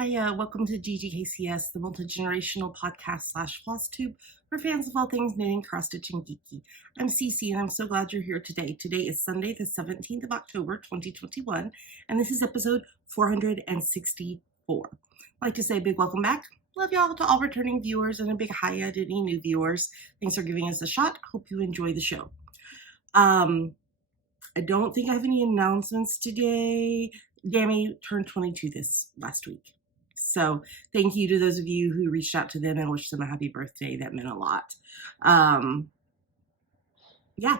Hiya, welcome to GGKCS, the multi-generational podcast slash FlossTube for fans of all things knitting, cross-stitch, and geeky. I'm Cece, and I'm so glad you're here today. Today is Sunday, the 17th of October, 2021, and this is episode 464. I'd like to say a big welcome back. Love y'all to all returning viewers, and a big hiya to any new viewers. Thanks for giving us a shot. Hope you enjoy the show. I don't think I have any announcements today. Dammy turned 22 this last week. So thank you to those of you who reached out to them and wished them a happy birthday. That meant a lot. Yeah.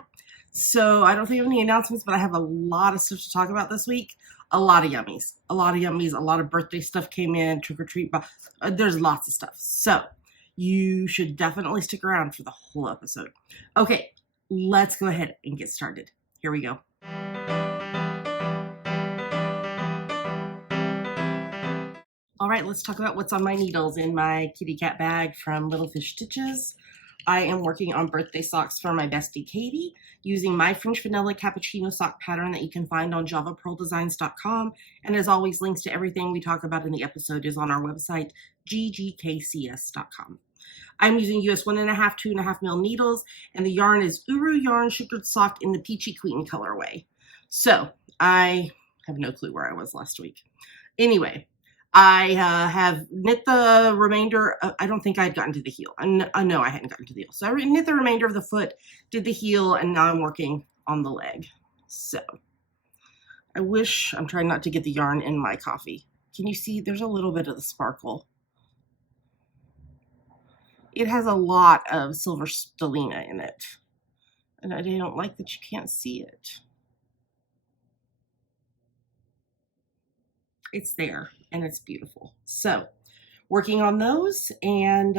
So I don't think I have any announcements, but I have a lot of stuff to talk about this week. A lot of yummies. A lot of birthday stuff came in, trick or treat. There's lots of stuff. So you should definitely stick around for the whole episode. Okay, let's go ahead and get started. Here we go. All right, let's talk about what's on my needles in my kitty cat bag from Little Fish Stitches. I am working on birthday socks for my bestie Katie using my French Vanilla Cappuccino sock pattern that you can find on javapearldesigns.com. And as always, links to everything we talk about in the episode is on our website, ggkcs.com. I'm using US 1.5, 2.5 mil needles, and the yarn is Uru Yarn Sugared Sock in the Peachy Queen colorway. So I have no clue where I was last week. Anyway, I have knit the remainder. I don't think I had gotten to the heel. I know I hadn't gotten to the heel. So I knit the remainder of the foot, did the heel, and now I'm working on the leg. So I'm trying not to get the yarn in my coffee. Can you see there's a little bit of the sparkle? It has a lot of silver stellina in it. And I don't like that you can't see it. It's there and it's beautiful. So working on those and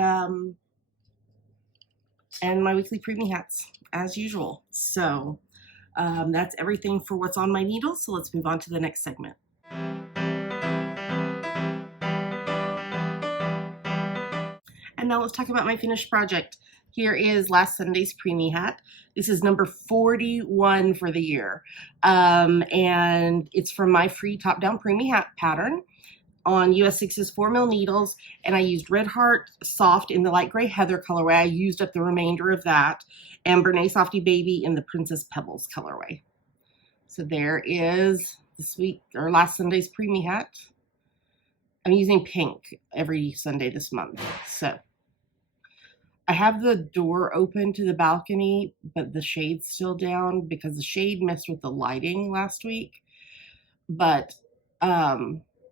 my weekly preemie hats as usual. So that's everything for what's on my needles. So let's move on to the next segment. And now let's talk about my finished project. Here is last Sunday's preemie hat. This is number 41 for the year. And it's from my free top-down preemie hat pattern on US 6's 4 mil needles. And I used Red Heart Soft in the light gray Heather colorway. I used up the remainder of that. And Bernay Softy Baby in the Princess Pebbles colorway. So there is last Sunday's preemie hat. I'm using pink every Sunday this month. So I have the door open to the balcony, but the shade's still down because the shade messed with the lighting last week. But I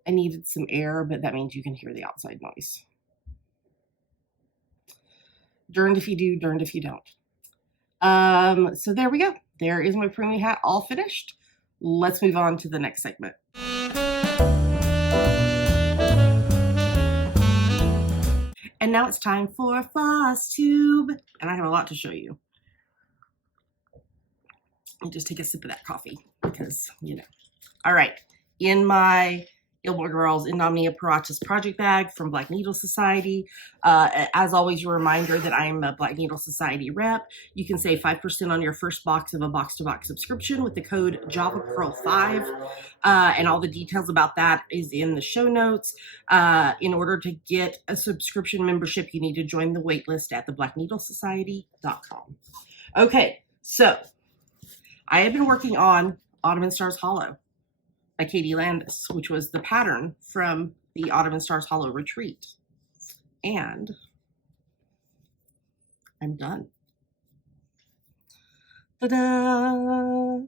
needed some air, but that means you can hear the outside noise. Durned if you do, durned if you don't. So there we go. There is my preemie hat all finished. Let's move on to the next segment. And now it's time for FlossTube. And I have a lot to show you. I'll just take a sip of that coffee because, All right. In my Gilmore Girls Indomnia Paratus project bag from Black Needle Society. As always, a reminder that I'm a Black Needle Society rep. You can save 5% on your first box of a box-to-box subscription with the code JavaPearl5. And all the details about that is in the show notes. In order to get a subscription membership, you need to join the waitlist at theblackneedlesociety.com. Okay, so I have been working on Autumn and Stars Hollow by Katie Landis, which was the pattern from the Autumn and Stars Hollow retreat. And I'm done. Ta-da!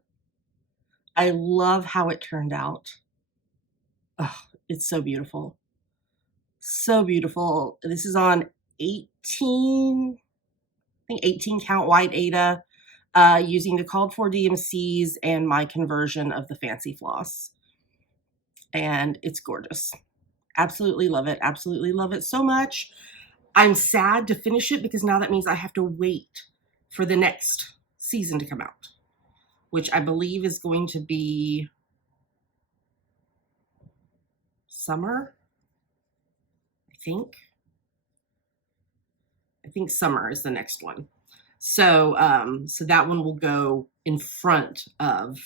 I love how it turned out. Oh, it's so beautiful. So beautiful. This is on 18 count white Aida, using the called for DMCs and my conversion of the fancy floss. And it's gorgeous. Absolutely love it. Absolutely love it so much. I'm sad to finish it because now that means I have to wait for the next season to come out, which I believe is going to be summer. I think summer is the next one. So that one will go in front of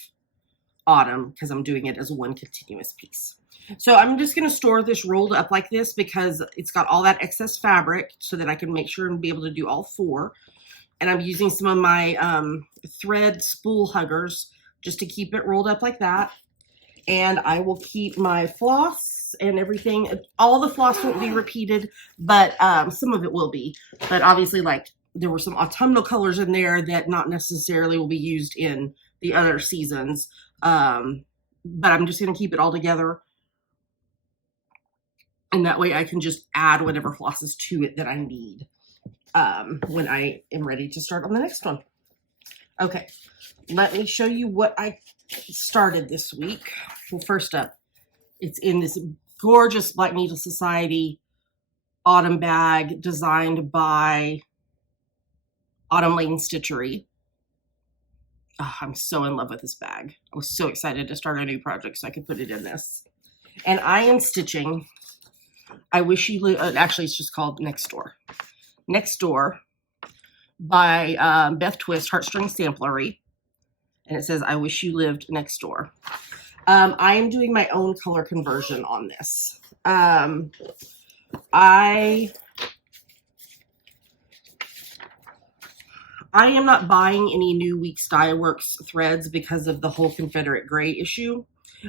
autumn because I'm doing it as one continuous piece. So I'm just going to store this rolled up like this because it's got all that excess fabric so that I can make sure and be able to do all 4. And I'm using some of my thread spool huggers just to keep it rolled up like that. And I will keep my floss and everything. All the floss won't be repeated, but some of it will be. But obviously, like, there were some autumnal colors in there that not necessarily will be used in the other seasons. But I'm just going to keep it all together. And that way I can just add whatever flosses to it that I need when I am ready to start on the next one. Okay, let me show you what I started this week. Well, first up, it's in this gorgeous Black Needle Society autumn bag designed by Autumn Lane Stitchery. Oh, I'm so in love with this bag. I was so excited to start a new project so I could put it in this. And I am stitching I Wish You Lived, actually it's just called Next Door. Next Door by Beth Twist, Heartstring Samplery. And it says, I Wish You Lived Next Door. I am doing my own color conversion on this. I am not buying any new Weeks Dye Works threads because of the whole Confederate Gray issue.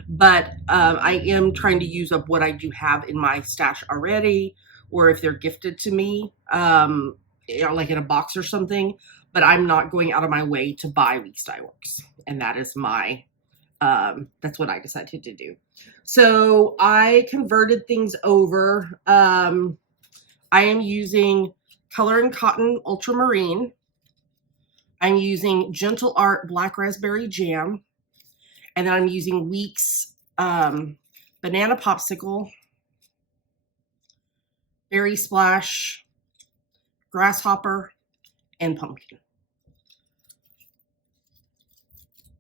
But I am trying to use up what I do have in my stash already, or if they're gifted to me, you know, like in a box or something. But I'm not going out of my way to buy Weeks Dye Works, and that is my that's what I decided to do. So I converted things over. I am using Color and Cotton Ultramarine. I'm using Gentle Art Black Raspberry Jam. And then I'm using Weeks Banana Popsicle, Berry Splash, Grasshopper, and Pumpkin.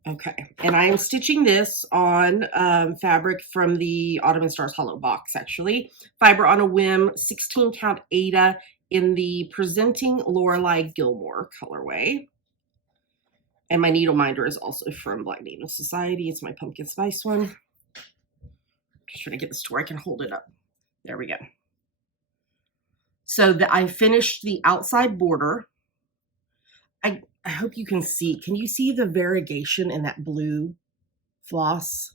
Okay, and I am stitching this on fabric from the Autumn and Stars Hollow box, actually. Fiber on a Whim, 16 count Ada in the Presenting Lorelei Gilmore colorway. And my needle minder is also from Black Needle Society. It's my pumpkin spice one. Just trying to get this to where I can hold it up. There we go. So I finished the outside border. I hope you can see. Can you see the variegation in that blue floss?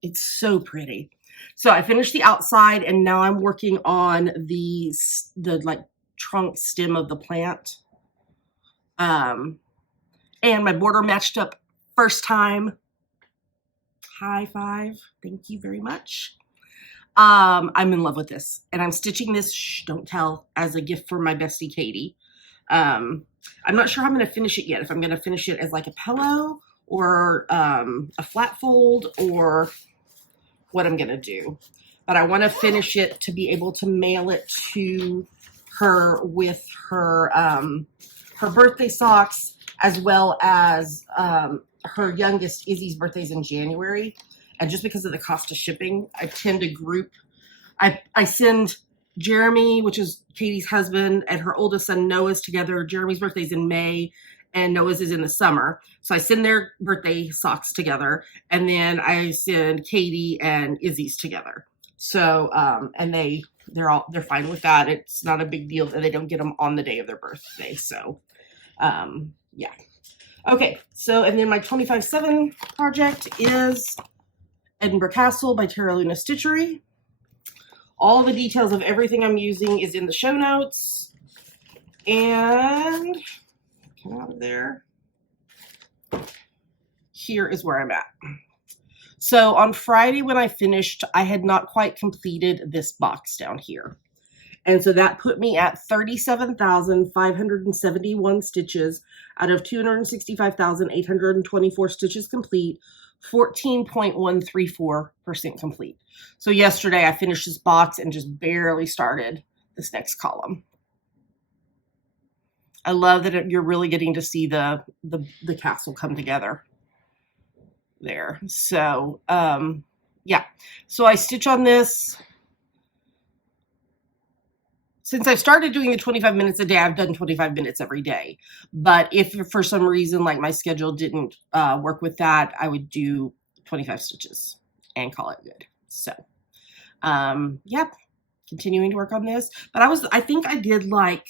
It's so pretty. So I finished the outside, and now I'm working on the like trunk stem of the plant. And my border matched up first time. High five. Thank you very much. I'm in love with this, and I'm stitching this, shh, don't tell, as a gift for my bestie Katie. I'm not sure how I'm going to finish it yet. If I'm going to finish it as like a pillow or a flat fold or what I'm going to do. But I want to finish it to be able to mail it to her with her her birthday socks, as well as her youngest Izzy's birthday's in January. And just because of the cost of shipping, I tend to group. I send Jeremy, which is Katie's husband, and her oldest son Noah's together. Jeremy's birthday's in May and Noah's is in the summer. So I send their birthday socks together, and then I send Katie and Izzy's together. So and they're fine with that. It's not a big deal that they don't get them on the day of their birthday. So yeah. Okay, so and then my 25/7 project is Edinburgh Castle by Terra Luna Stitchery. All the details of everything I'm using is in the show notes. And come out of there. Here is where I'm at. So on Friday when I finished, I had not quite completed this box down here. And so that put me at 37,571 stitches out of 265,824 stitches complete, 14.134% complete. So yesterday I finished this box and just barely started this next column. I love that you're really getting to see the castle come together there. So yeah, so I stitch on this since I've started doing the 25 minutes a day, I've done 25 minutes every day. But if for some reason, like my schedule didn't work with that, I would do 25 stitches and call it good. So, yep, continuing to work on this. But I think I did like,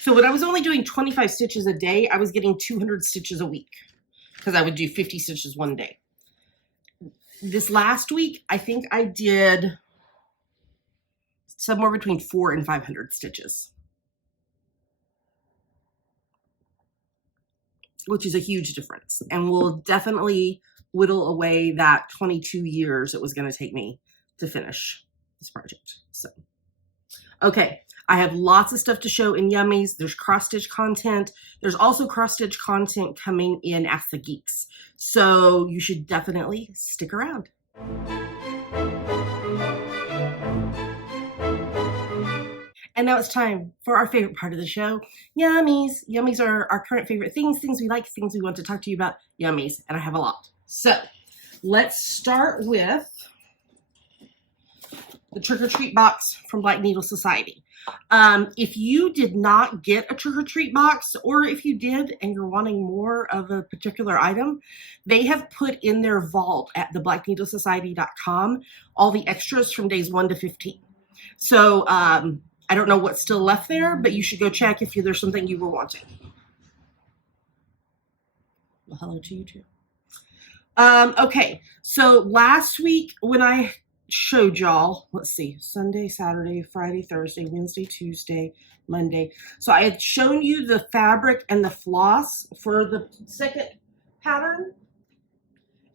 so when I was only doing 25 stitches a day, I was getting 200 stitches a week because I would do 50 stitches one day. This last week, I think I did somewhere between 400 and 500 stitches, which is a huge difference and will definitely whittle away that 22 years it was going to take me to finish this project. So, okay, I have lots of stuff to show in Yummies. There's cross-stitch content. There's also cross-stitch content coming in Ask the Geeks. So you should definitely stick around. And now it's time for our favorite part of the show, Yummies. Yummies are our current favorite things we like, things we want to talk to you about, Yummies. And I have a lot. So let's start with the Trick or Treat box from Black Needle Society. If you did not get a Trick or Treat box, or if you did and you're wanting more of a particular item, they have put in their vault at theblackneedlesociety.com all the extras from days 1 to 15. So I don't know what's still left there, but you should go check if there's something you were wanting. Well, hello to you too. Okay, so last week when I showed y'all, let's see, Sunday, Saturday, Friday, Thursday, Wednesday, Tuesday, Monday. So I had shown you the fabric and the floss for the second pattern.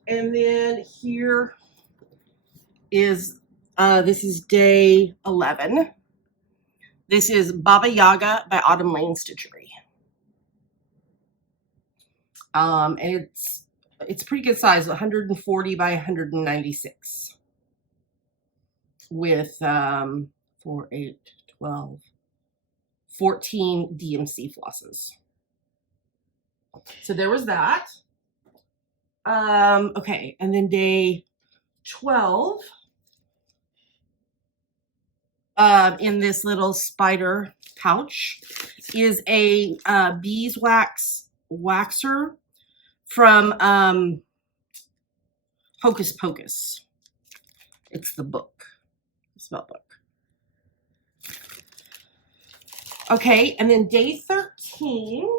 And then here is, this is day 11. This is Baba Yaga by Autumn Lane Stitchery. And it's pretty good size, 140 by 196. With 4, 8, 12, 14 DMC flosses. So there was that. Okay, and then day 12, in this little spider pouch, is a beeswax waxer from Hocus Pocus. It's the book. Spell book. Okay, and then day 13.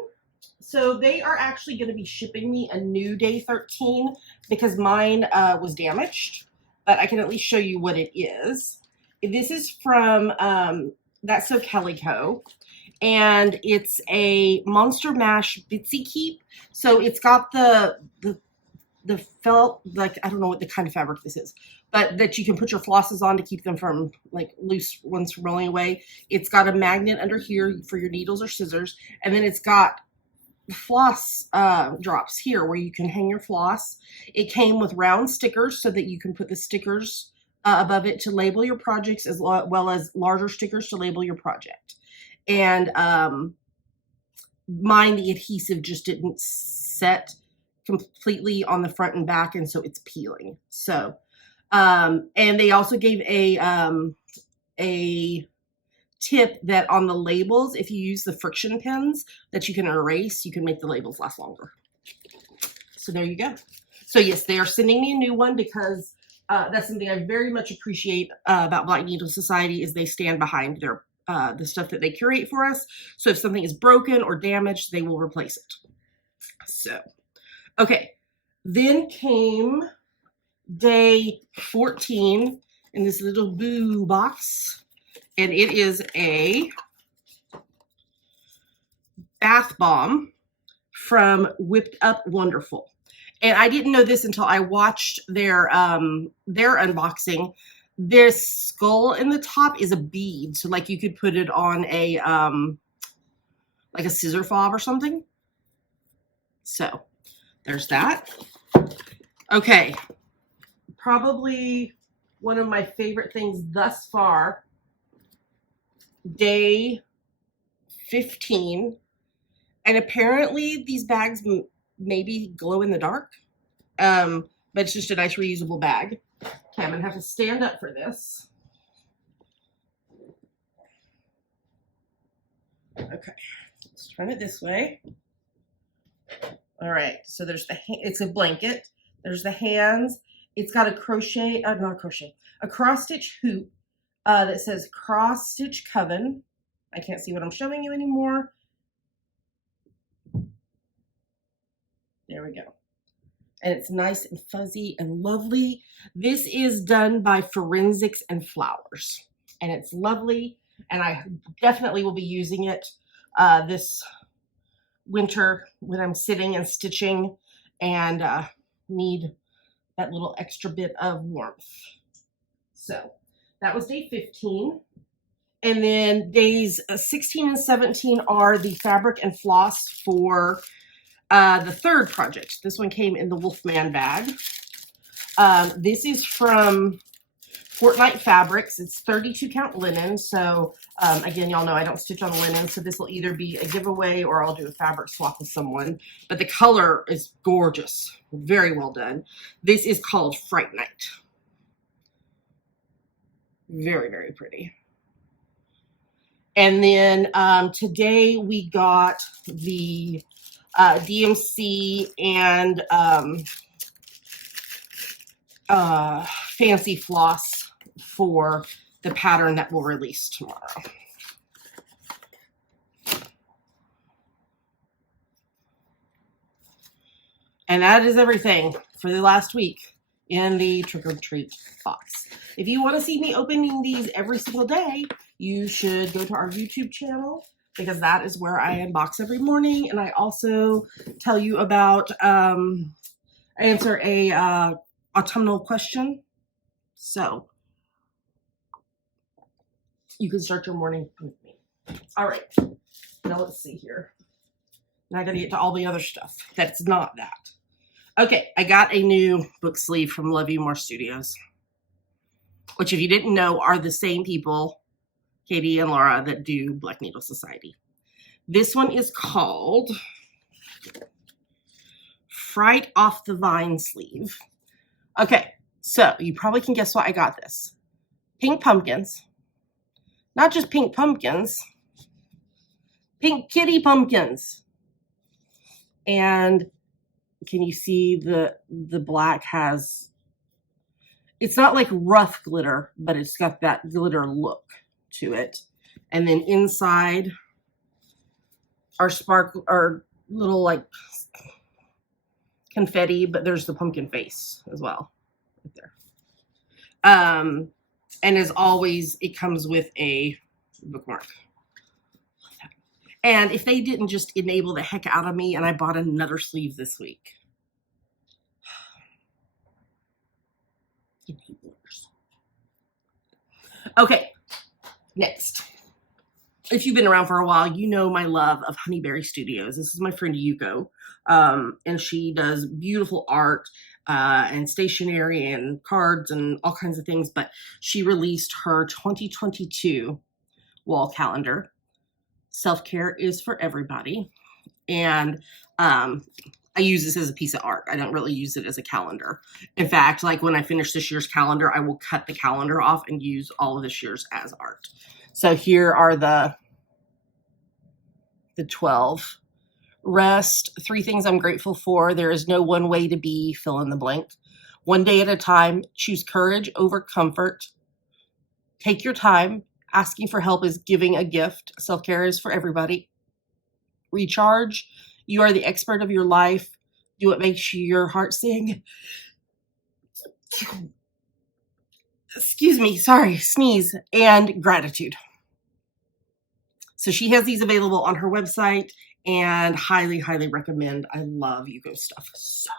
So they are actually going to be shipping me a new day 13 because mine was damaged, but I can at least show you what it is. This is from That's So Calico, and it's a Monster Mash Bitsy Keep. So it's got the felt, like, I don't know what the kind of fabric this is, but that you can put your flosses on to keep them from like loose ones from rolling away. It's got a magnet under here for your needles or scissors. And then it's got floss drops here where you can hang your floss. It came with round stickers so that you can put the stickers above it to label your projects, as well as larger stickers to label your project. And mine, the adhesive just didn't set completely on the front and back, and so it's peeling. So and they also gave a tip that on the labels, if you use the friction pins that you can erase, you can make the labels last longer. So there you go. So yes, they are sending me a new one because that's something I very much appreciate about Black Needle Society, is they stand behind their the stuff that they curate for us. So if something is broken or damaged, they will replace it. So okay, then came day 14 in this little boo box, and it is a bath bomb from Whipped Up Wonderful. And I didn't know this until I watched their unboxing. This skull in the top is a bead, so like you could put it on a like a scissor fob or something. So there's that. Okay, probably one of my favorite things thus far, day 15. And apparently these bags maybe glow in the dark, but it's just a nice reusable bag. Okay, I'm gonna have to stand up for this. Okay, let's turn it this way. All right, so there's it's a blanket. There's the hands. It's got a crochet, not a crochet, a cross stitch hoop that says cross stitch coven. I can't see what I'm showing you anymore. There we go. And it's nice and fuzzy and lovely. This is done by Forensics and Flowers, and it's lovely. And I definitely will be using it this winter when I'm sitting and stitching and need that little extra bit of warmth. So that was day 15. And then days 16 and 17 are the fabric and floss for the third project. This one came in the Wolfman bag. This is from Fortnite Fabrics. It's 32 count linen. So again, y'all know I don't stitch on linen, so this will either be a giveaway or I'll do a fabric swap with someone. But the color is gorgeous. Very well done. This is called Fright Night. Very, very pretty. And then today we got the DMC and fancy floss for the pattern that will release tomorrow. And that is everything for the last week in the Trick or Treat box. If you want to see me opening these every single day, you should go to our YouTube channel, because that is where I unbox every morning. And I also tell you about, answer a autumnal question. So you can start your morning with me. All right, now let's see here. Now I gotta get to all the other stuff that's not that. Okay, I got a new book sleeve from Love You More Studios, which, if you didn't know, are the same people, Katie and Laura, that do Black Needle Society. This one is called Fright Off the Vine sleeve. Okay, so you probably can guess why I got this. Pink pumpkins. Not just pink pumpkins. Pink kitty pumpkins. And can you see the black has, it's not like rough glitter, but it's got that glitter look to it. And then inside are little like confetti, but there's the pumpkin face as well right there. And as always, it comes with a bookmark. And if they didn't just enable the heck out of me, and I bought another sleeve this week. Okay, next. If you've been around for a while, you know my love of Honeyberry Studios. This is my friend Yuko, and she does beautiful art and stationery and cards and all kinds of things, but she released her 2022 wall calendar. Self-care is for everybody. And I use this as a piece of art. I don't really use it as a calendar. In fact, like when I finish this year's calendar, I will cut the calendar off and use all of this year's as art. So here are the 12. Rest, 3 things I'm grateful for. There is no one way to be, fill in the blank. One day at a time, choose courage over comfort. Take your time. Asking for help is giving a gift. Self-care is for everybody. Recharge. You are the expert of your life. Do what makes your heart sing. Excuse me, sorry, sneeze. And gratitude. So she has these available on her website, and highly, highly recommend. I love Yuko stuff so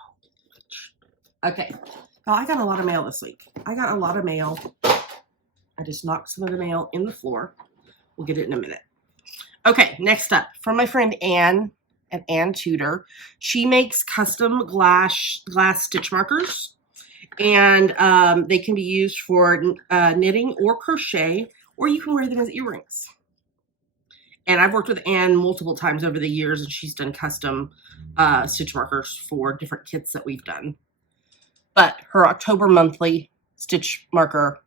much. Okay. Well, I got a lot of mail this week. I got a lot of mail. I just knocked some of the mail in the floor. We'll get it in a minute. Okay, next up, from my friend Anne at Ann Tudor. She makes custom glass stitch markers, and they can be used for knitting or crochet, or you can wear them as earrings. And I've worked with Anne multiple times over the years, and she's done custom stitch markers for different kits that we've done. But her October monthly stitch marker,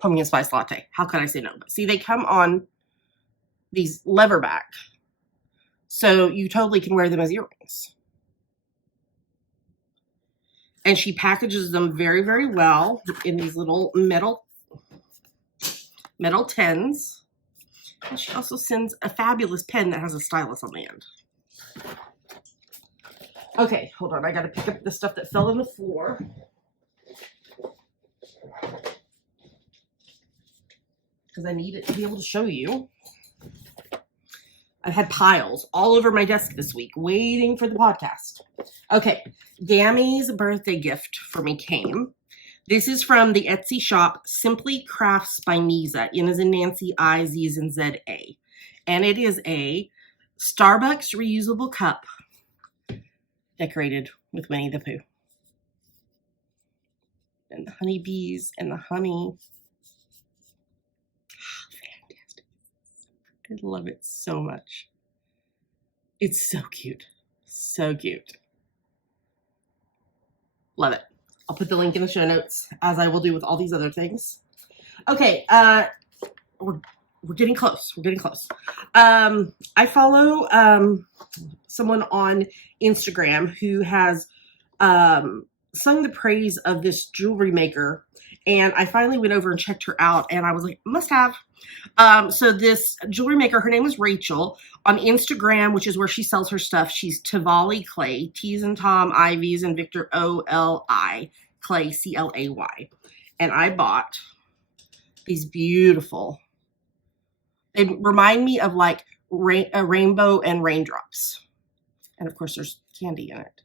pumpkin spice latte. How could I say no? But see, they come on these lever back. So you totally can wear them as earrings. And she packages them very, very well in these little metal tins. And she also sends a fabulous pen that has a stylus on the end. Okay, hold on. I got to pick up the stuff that fell on the floor. Because I need it to be able to show you. I've had piles all over my desk this week waiting for the podcast. Okay, Gammy's birthday gift for me came. This is from the Etsy shop Simply Crafts by Nisa. N as in Nancy, I, Z as in Z, A. And it is a Starbucks reusable cup decorated with Winnie the Pooh. And the honeybees and the honey. Fantastic. I love it so much. It's so cute. So cute. Love it. I'll put the link in the show notes, as I will do with all these other things. Okay, we're getting close. We're getting close. I follow someone on Instagram who has sung the praise of this jewelry maker, and I finally went over and checked her out, and I was like, must have. So this jewelry maker, her name is Rachel. On Instagram, which is where she sells her stuff, she's Tavali Clay, T's and Tom, Ivy's and Victor, O-L-I, Clay, C-L-A-Y. And I bought these beautiful, they remind me of like a rainbow and raindrops. And of course there's candy in it.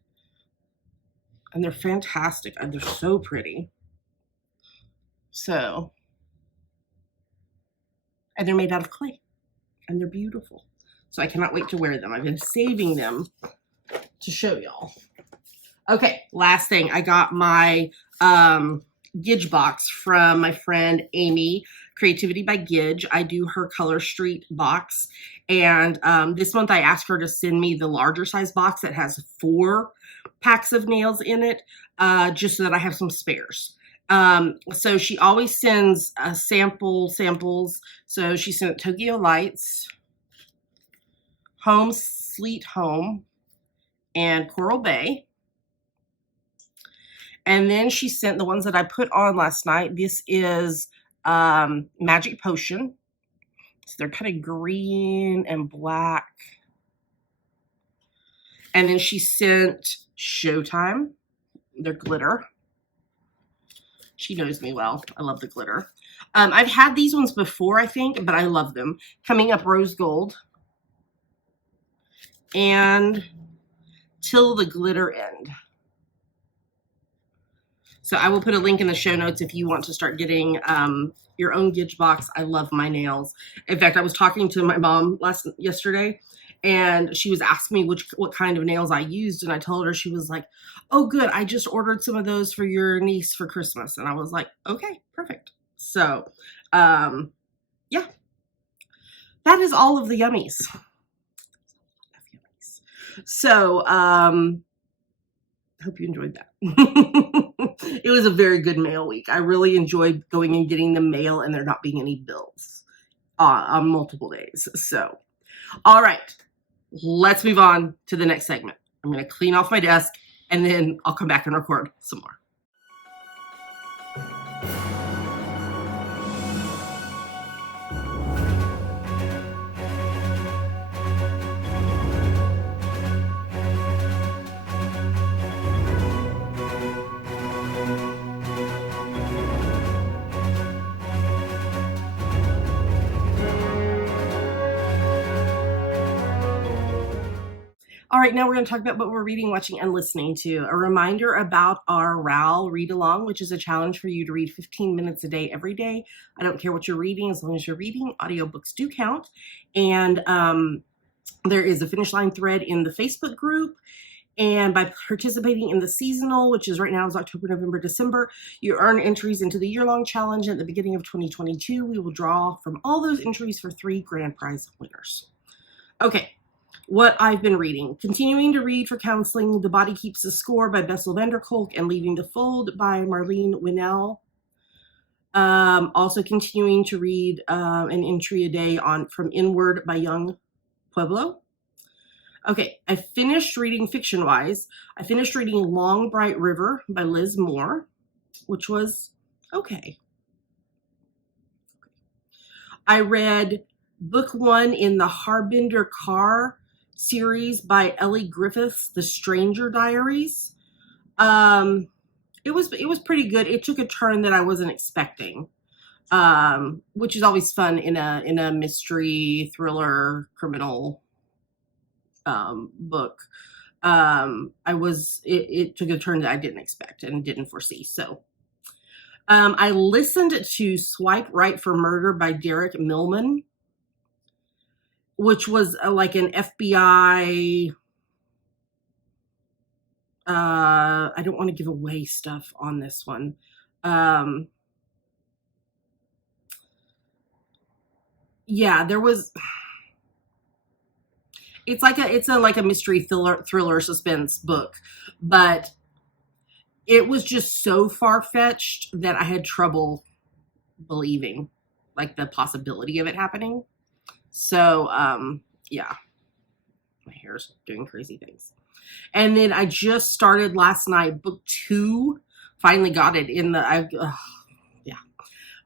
And they're fantastic. And they're so pretty. So, and they're made out of clay. And they're beautiful. So I cannot wait to wear them. I've been saving them to show y'all. Okay, last thing. I got my Gidge box from my friend Amy, Creativity by Gidge. I do her Color Street box. And this month I asked her to send me the larger size box that has 4 packs of nails in it, just so that I have some spares. So she always sends samples. So she sent Tokyo Lights, Home Sweet Home, and Coral Bay. And then she sent the ones that I put on last night. This is Magic Potion. So they're kind of green and black. And then she sent Showtime. They're glitter. She knows me well. I love the glitter. I've had these ones before, I think, but I love them. Coming Up Rose Gold. And Till the Glitter End. So I will put a link in the show notes if you want to start getting your own Gidge box. I love my nails. In fact, I was talking to my mom yesterday, and she was asking me what kind of nails I used, and I told her. She was like, oh, good. I just ordered some of those for your niece for Christmas. And I was like, okay, perfect. So, yeah. That is all of the yummies. So, I hope you enjoyed that. It was a very good mail week. I really enjoyed going and getting the mail and there not being any bills on multiple days. So, all right, let's move on to the next segment. I'm going to clean off my desk and then I'll come back and record some more. All right, now we're going to talk about what we're reading, watching, and listening to. A reminder about our RAL read along, which is a challenge for you to read 15 minutes a day every day. I don't care what you're reading, as long as you're reading. Audiobooks do count. And there is a finish line thread in the Facebook group. And by participating in the seasonal, which is right now is October, November, December, you earn entries into the year-long challenge. At the beginning of 2022, we will draw from all those entries for 3 grand prize winners. Okay. What I've been reading. Continuing to read for counseling, The Body Keeps the Score by Bessel van der Kolk and Leaving the Fold by Marlene Winnell. Also continuing to read an entry a day from Inward by Young Pueblo. Okay, I finished reading fiction-wise. I finished reading Long Bright River by Liz Moore, which was okay. I read book 1 in the Harbinder Carr series by Ellie Griffiths, The Stranger Diaries. It was pretty good. It took a turn that I wasn't expecting, which is always fun in a mystery, thriller, criminal book. It took a turn that I didn't expect and didn't foresee. So I listened to Swipe Right for Murder by Derek Millman, which was like an FBI. I don't want to give away stuff on this one. Yeah, there was. It's like a mystery thriller suspense book, but it was just so far-fetched that I had trouble believing like the possibility of it happening. So yeah, my hair's doing crazy things. And then I just started last night book 2. Finally got it in the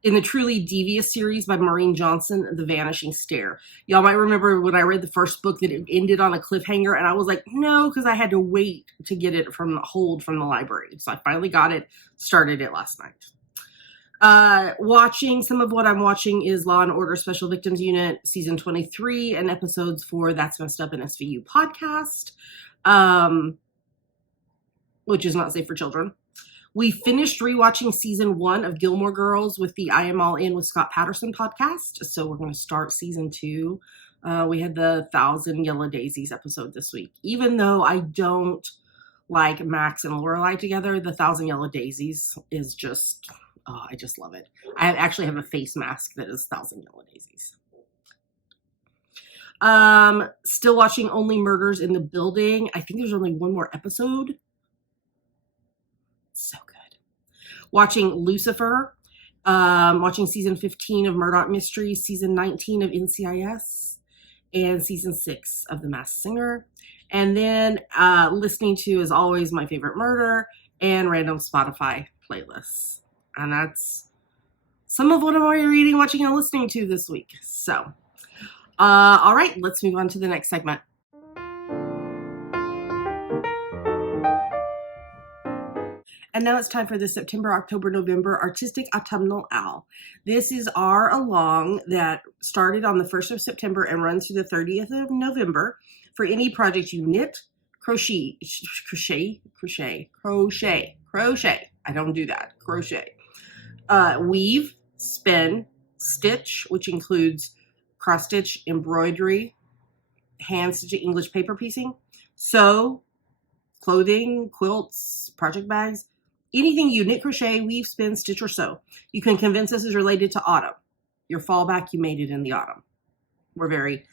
in the Truly Devious series by Maureen Johnson, The Vanishing Stair. Y'all might remember when I read the first book that it ended on a cliffhanger, and I was like, no, because I had to wait to get it from the library. So I finally got it, started it last night. Watching, some of what I'm watching is Law and Order Special Victims Unit, season 23, and episodes for That's Messed Up, an SVU podcast, which is not safe for children. We finished rewatching season 1 of Gilmore Girls with the I Am All In with Scott Patterson podcast. So we're going to start season 2. We had the 1,000 Yellow Daisies episode this week. Even though I don't like Max and Lorelai together, the 1,000 Yellow Daisies is just, I just love it. I actually have a face mask that is 1,000 Yellow Daisies. Still watching Only Murders in the Building. I think there's only one more episode. So good. Watching Lucifer, watching season 15 of Murdoch Mysteries, season 19 of NCIS, and season 6 of The Masked Singer. And then listening to, as always, My Favorite Murder and random Spotify playlists. And that's some of what I'm already reading, watching, and listening to this week. So, all right, let's move on to the next segment. And now it's time for the September, October, November Artistic Autumnal Owl. This is our along that started on the 1st of September and runs through the 30th of November for any project you knit, crochet. I don't do that. Crochet. Weave, spin, stitch, which includes cross stitch, embroidery, hand stitching, English paper piecing, sew, clothing, quilts, project bags, anything you knit, crochet, weave, spin, stitch, or sew. You can convince us is related to autumn. Your fallback, you made it in the autumn. We're very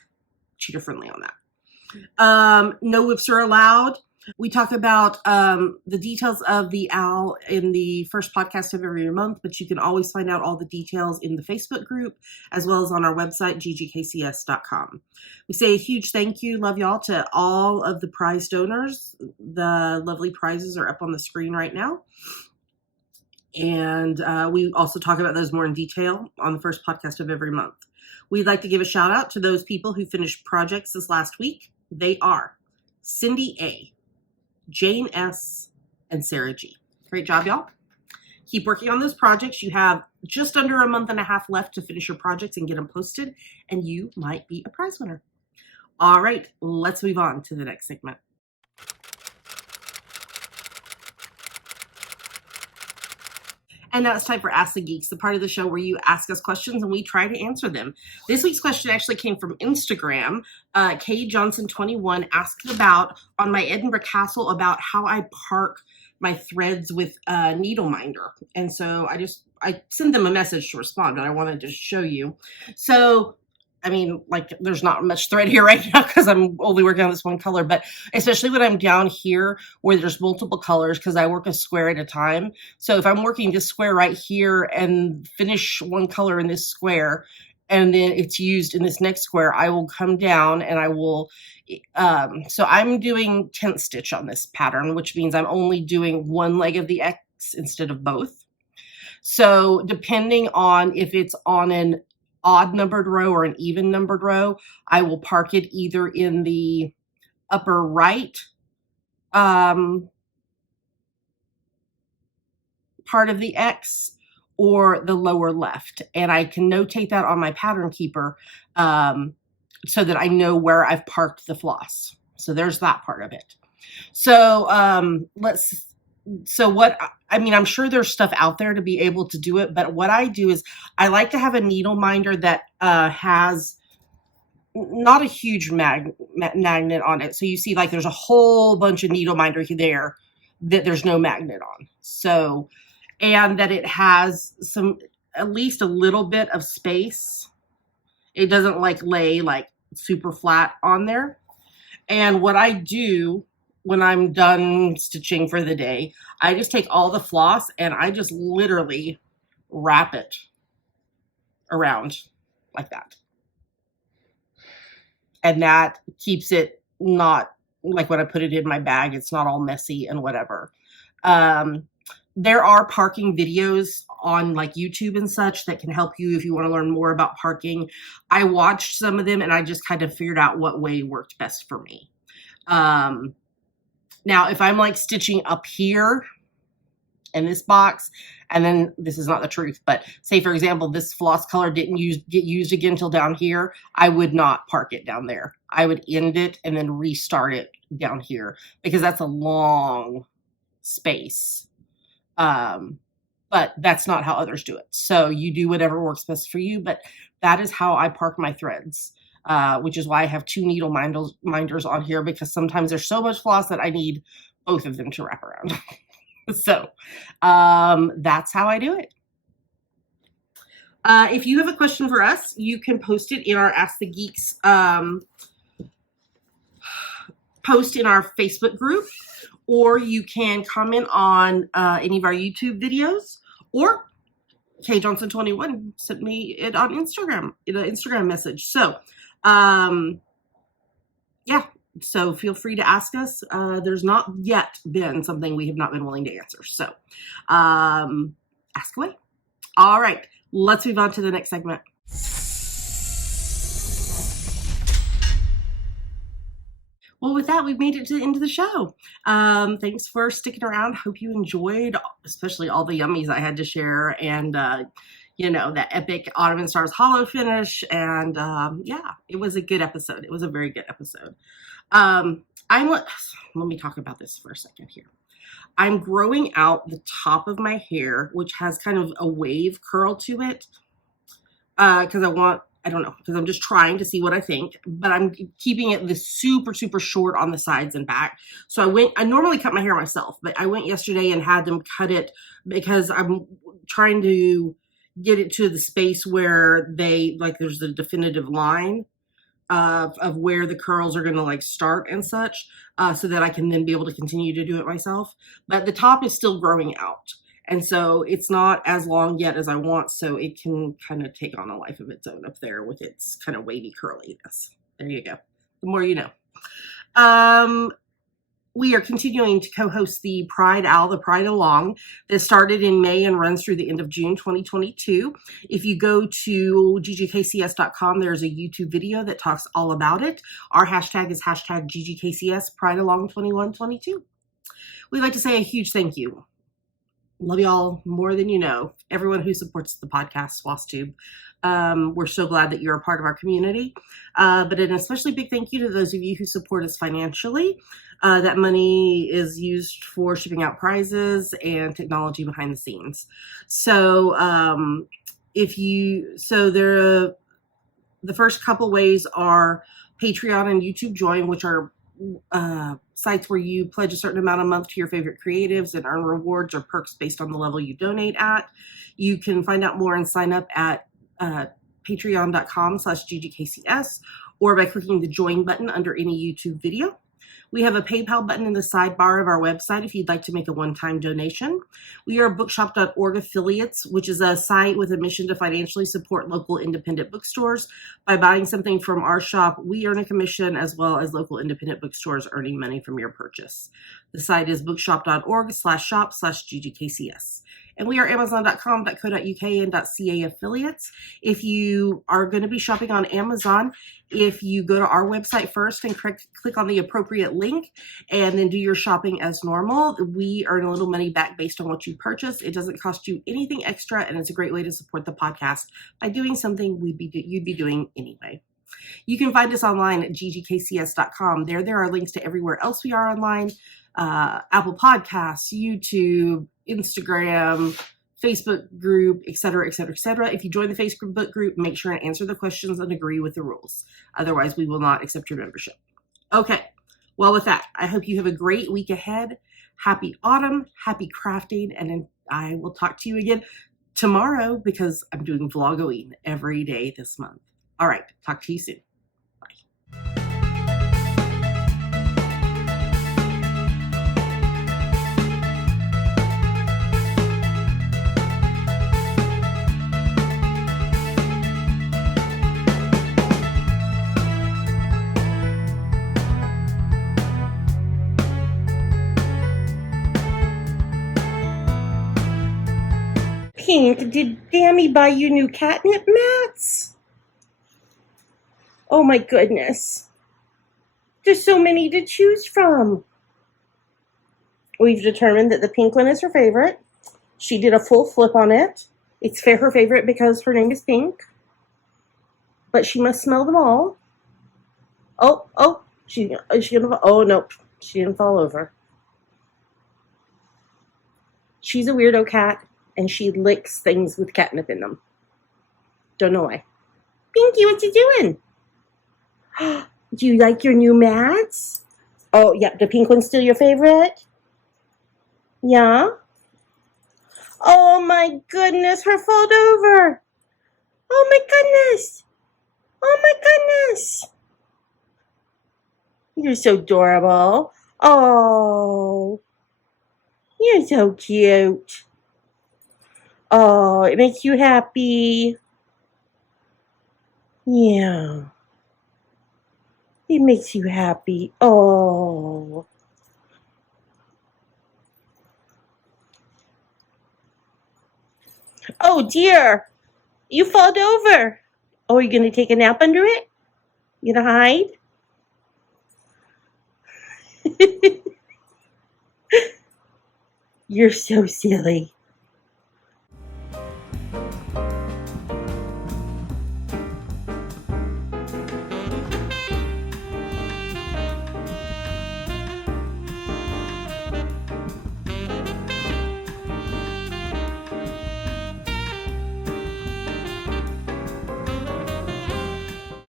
cheater friendly on that. No whips are allowed. We talk about the details of the owl in the first podcast of every month, but you can always find out all the details in the Facebook group, as well as on our website, ggkcs.com. We say a huge thank you, love y'all, to all of the prize donors. The lovely prizes are up on the screen right now. And we also talk about those more in detail on the first podcast of every month. We'd like to give a shout out to those people who finished projects this last week. They are Cindy A., Jane S., and Sarah G. Great job, y'all. Keep working on those projects. You have just under a month and a half left to finish your projects and get them posted, and you might be a prize winner. All right, let's move on to the next segment. And now it's time for Ask the Geeks, the part of the show where you ask us questions and we try to answer them. This week's question actually came from Instagram. Kay Johnson 21 asked about, on my Edinburgh Castle, about how I park my threads with a needle minder. And so I sent them a message to respond, and I wanted to show you. So I mean, like, there's not much thread here right now because I'm only working on this one color, but especially when I'm down here where there's multiple colors, because I work a square at a time. So if I'm working this square right here and finish one color in this square, and then it's used in this next square, I will come down and I will, so I'm doing 10th stitch on this pattern, which means I'm only doing one leg of the X instead of both. So depending on if it's on an odd numbered row or an even numbered row, I will park it either in the upper right part of the X or the lower left. And I can notate that on my pattern keeper so that I know where I've parked the floss. So there's that part of it. So I'm sure there's stuff out there to be able to do it, but what I do is I like to have a needle minder that has not a huge magnet on it. So you see, like, there's a whole bunch of needle minder there that there's no magnet on. So, and that it has at least a little bit of space. It doesn't like lay like super flat on there. And what I do when I'm done stitching for the day, I just take all the floss and I just literally wrap it around like that. And that keeps it not like when I put it in my bag, it's not all messy and whatever. There are parking videos on like YouTube and such that can help you if you want to learn more about parking. I watched some of them and I just kind of figured out what way worked best for me. Now, if I'm like stitching up here in this box, and then this is not the truth, but say, for example, this floss color didn't get used again until down here, I would not park it down there. I would end it and then restart it down here because that's a long space. But that's not how others do it. So you do whatever works best for you, but that is how I park my threads. Which is why I have two needle minders on here, because sometimes there's so much floss that I need both of them to wrap around. So that's how I do it. If you have a question for us, you can post it in our Ask the Geeks post in our Facebook group, or you can comment on any of our YouTube videos, or KJohnson21 sent me it on Instagram, in an Instagram message. So yeah, so feel free to ask us. There's not yet been something we have not been willing to answer. So ask away. All right, let's move on to the next segment. Well, with that, we've made it to the end of the show. Thanks for sticking around. Hope you enjoyed, especially all the yummies I had to share, and you know, that epic Ottoman Stars hollow finish. And yeah, it was a good episode. It was a very good episode. Let me talk about this for a second here. I'm growing out the top of my hair, which has kind of a wave curl to it. Because I don't know, because I'm just trying to see what I think, but I'm keeping it this super, super short on the sides and back. So I normally cut my hair myself, but I went yesterday and had them cut it because I'm trying to get it to the space where there's the definitive line of where the curls are going to like start and such, so that I can then be able to continue to do it myself. But the top is still growing out. And so it's not as long yet as I want, so it can kind of take on a life of its own up there with its kind of wavy curliness. There you go. The more you know. We are continuing to co-host the Pride Along that started in May and runs through the end of June 2022. If you go to ggkcs.com, there's a YouTube video that talks all about it. Our hashtag is hashtag GGKCS Pride Along 2122. We'd like to say a huge thank you. Love y'all more than you know. Everyone who supports the podcast, FlossTube. We're so glad that you're a part of our community. But an especially big thank you to those of you who support us financially. That money is used for shipping out prizes and technology behind the scenes. So the first couple ways are Patreon and YouTube Join, which are sites where you pledge a certain amount a month to your favorite creatives and earn rewards or perks based on the level you donate at. You can find out more and sign up at patreon.com/GGKCS or by clicking the join button under any YouTube video. We have a PayPal button in the sidebar of our website if you'd like to make a one-time donation. We are bookshop.org affiliates, which is a site with a mission to financially support local independent bookstores. By buying something from our shop, we earn a commission as well as local independent bookstores earning money from your purchase. The site is bookshop.org/shop/GGKCS. And we are amazon.com.co.uk and .ca affiliates. If you are going to be shopping on Amazon, if you go to our website first and click on the appropriate link and then do your shopping as normal, we earn a little money back based on what you purchase. It doesn't cost you anything extra, and it's a great way to support the podcast by doing something you'd be doing anyway. You can find us online at ggkcs.com. There are links to everywhere else we are online. Apple Podcasts, YouTube, Instagram, Facebook group, etc., etc., etc. If you join the Facebook group, make sure and answer the questions and agree with the rules. Otherwise, we will not accept your membership. Okay, well, with that, I hope you have a great week ahead. Happy autumn, happy crafting, and I will talk to you again tomorrow because I'm doing vlogging every day this month. All right, talk to you soon. Pink, did Dammy buy you new catnip mats? Oh my goodness. There's so many to choose from. We've determined that the pink one is her favorite. She did a full flip on it. It's her favorite because her name is Pink. But she must smell them all. Oh, no, she didn't fall over. She's a weirdo cat, and she licks things with catnip in them. Don't know why. Pinky, what you doing? Do you like your new mats? Oh, yeah, the pink one's still your favorite? Yeah? Oh my goodness, her fold over. Oh my goodness. Oh my goodness. You're so adorable. Oh, you're so cute. Oh, it makes you happy. Yeah. It makes you happy. Oh. Oh dear. You falled over. Oh, are you going to take a nap under it? You going to hide? You're so silly.